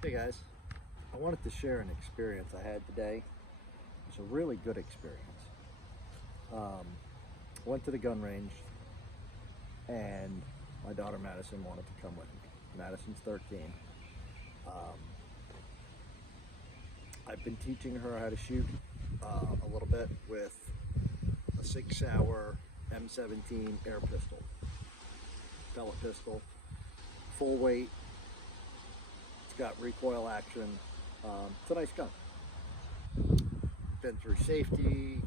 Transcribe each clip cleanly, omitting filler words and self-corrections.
Hey guys, I wanted to share an experience I had today. It's a really good experience. Um, Went to the gun range and my daughter Madison wanted to come with me. Madison's 13. Um, I've been teaching her how to shoot a little bit with a 6 hour M17 air pistol, pellet pistol, full weight. It's got recoil action. It's a nice gun. Been through safety,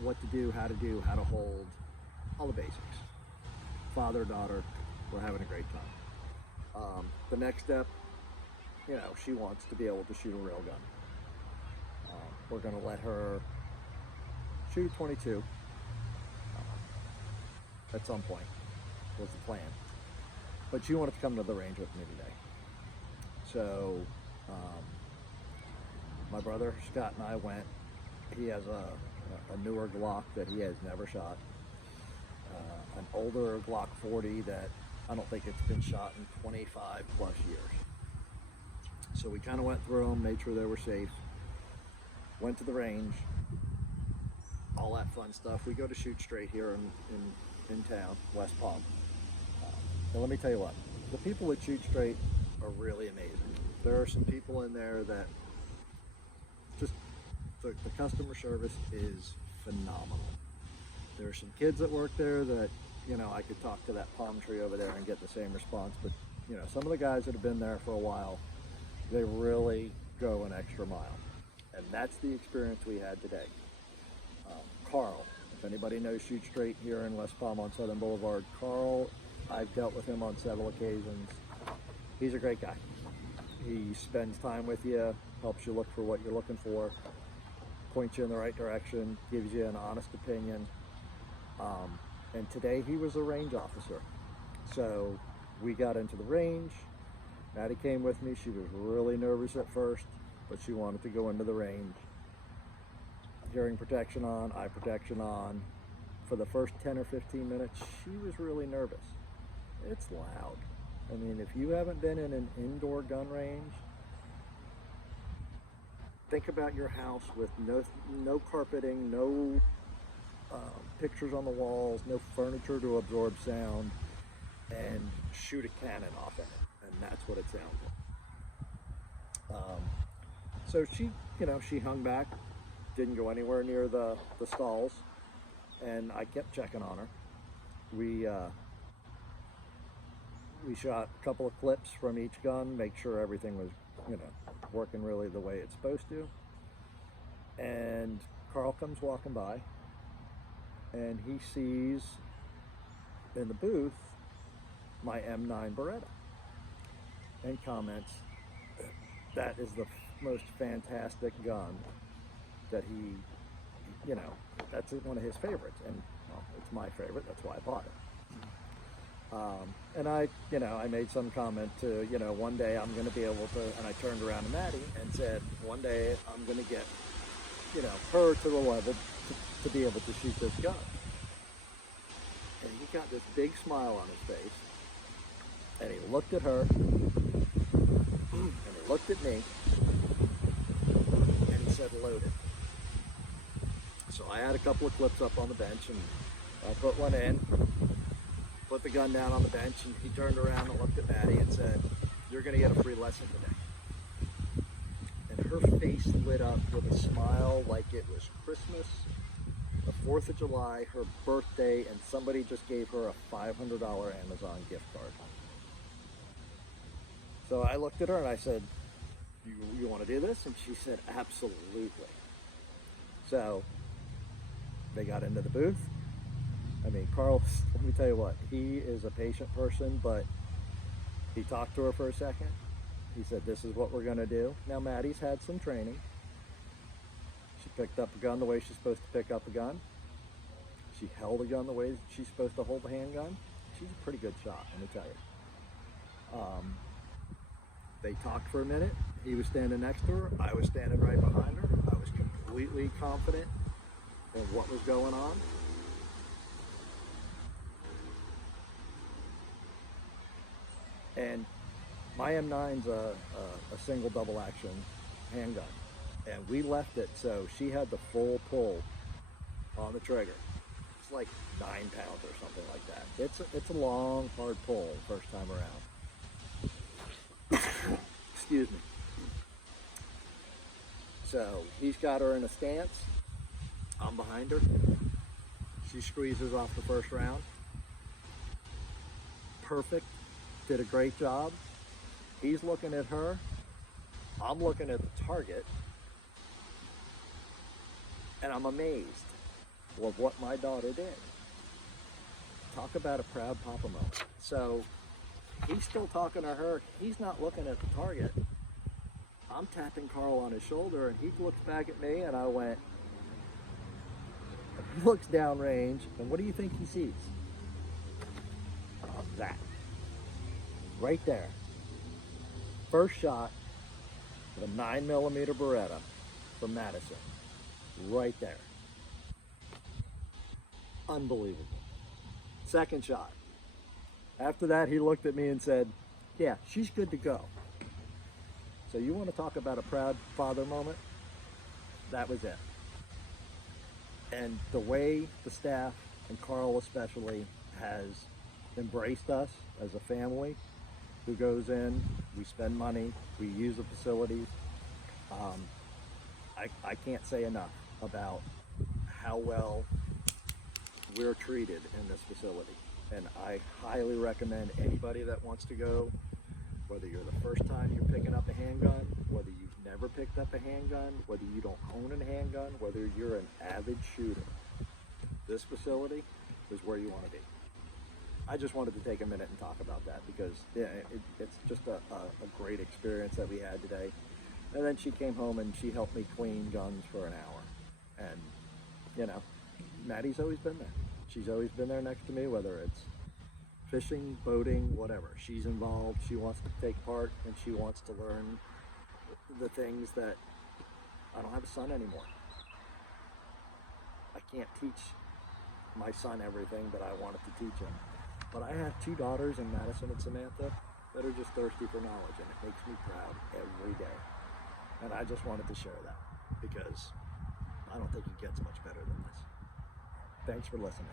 what to do, how to hold, all the basics. Father, daughter, we're having a great time. The next step, she wants to be able to shoot a real gun. We're going to let her shoot 22 at some point, was the plan. But she wanted to come to the range with me today. So my brother Scott and I went. He has a newer Glock that he has never shot, an older Glock 40 that I don't think it's been shot in 25 plus years. So we kind of went through them, made sure they were safe, went to the range, all that fun stuff. We go to Shoot Straight here in town, West Palm. And let me tell you what, the people at Shoot Straight are really amazing. There are some people in there that just, the customer service is phenomenal. There are some kids that work there that, I could talk to that palm tree over there and get the same response, but some of the guys that have been there for a while, they really go an extra mile. And that's the experience we had today. Carl, if anybody knows Shoot Straight here in West Palm on Southern Boulevard, Carl, I've dealt with him on several occasions. He's a great guy. He spends time with you, helps you look for what you're looking for, points you in the right direction, gives you an honest opinion. And today he was a range officer. So we got into the range. Maddie came with me. She was really nervous at first, but she wanted to go into the range. Hearing protection on, eye protection on. For the first 10 or 15 minutes, she was really nervous. It's loud. I mean, if you haven't been in an indoor gun range, think about your house with no carpeting, no pictures on the walls, no furniture to absorb sound, and shoot a cannon off at it, and that's what it sounded. So she hung back, didn't go anywhere near the stalls, and I kept checking on her. We shot a couple of clips from each gun, make sure everything was, working really the way it's supposed to. And Carl comes walking by, and he sees in the booth my M9 Beretta and comments, that is the most fantastic gun that he, that's one of his favorites. And well, it's my favorite, that's why I bought it. And I made some comment to, one day I'm going to be able to, and I turned around to Maddie and said, one day I'm going to get, her to the level to be able to shoot this gun. And he got this big smile on his face, and he looked at her, and he looked at me, and he said, loaded. So I had a couple of clips up on the bench, and I put one in, put the gun down on the bench, and he turned around and looked at Maddie and said, you're going to get a free lesson today. And her face lit up with a smile like it was Christmas, the 4th of July, her birthday, and somebody just gave her a $500 Amazon gift card. So I looked at her and I said, you want to do this? And she said, absolutely. So they got into the booth. I mean, Carl, let me tell you what, he is a patient person, but he talked to her for a second. He said, this is what we're going to do. Now, Maddie's had some training. She picked up a gun the way she's supposed to pick up a gun. She held a gun the way she's supposed to hold a handgun. She's a pretty good shot, let me tell you. They talked for a minute. He was standing next to her. I was standing right behind her. I was completely confident in what was going on. And My M9's a single double action handgun, and we left it so she had the full pull on the trigger. It's like 9 pounds or something like that. It's a long, hard pull first time around. Excuse me. So he's got her in a stance. I'm behind her. She squeezes off the first round. Perfect. Did a great job. He's looking at her. I'm looking at the target. And I'm amazed with what my daughter did. Talk about a proud papa moment. So he's still talking to her. He's not looking at the target. I'm tapping Carl on his shoulder, and he looks back at me, and I went, he looks downrange, and what do you think he sees? That. Right there. First shot with a 9mm Beretta from Madison. Right there. Unbelievable. Second shot. After that, he looked at me and said, yeah, she's good to go. So you want to talk about a proud father moment? That was it. And the way the staff, and Carl especially, has embraced us as a family who goes in, we spend money, we use the facility. I can't say enough about how well we're treated in this facility. And I highly recommend anybody that wants to go, whether you're the first time you're picking up a handgun, whether you've never picked up a handgun, whether you don't own a handgun, whether you're an avid shooter, this facility is where you want to be. I just wanted to take a minute and talk about that because it's just a great experience that we had today. And then she came home and she helped me clean guns for an hour. And, you know, Maddie's always been there. She's always been there next to me, whether it's fishing, boating, whatever. She's involved, she wants to take part, and she wants to learn the things that I don't have a son anymore. I can't teach my son everything that I wanted to teach him. But I have 2 daughters in Madison and Samantha that are just thirsty for knowledge, and it makes me proud every day. And I just wanted to share that because I don't think it gets much better than this. Thanks for listening.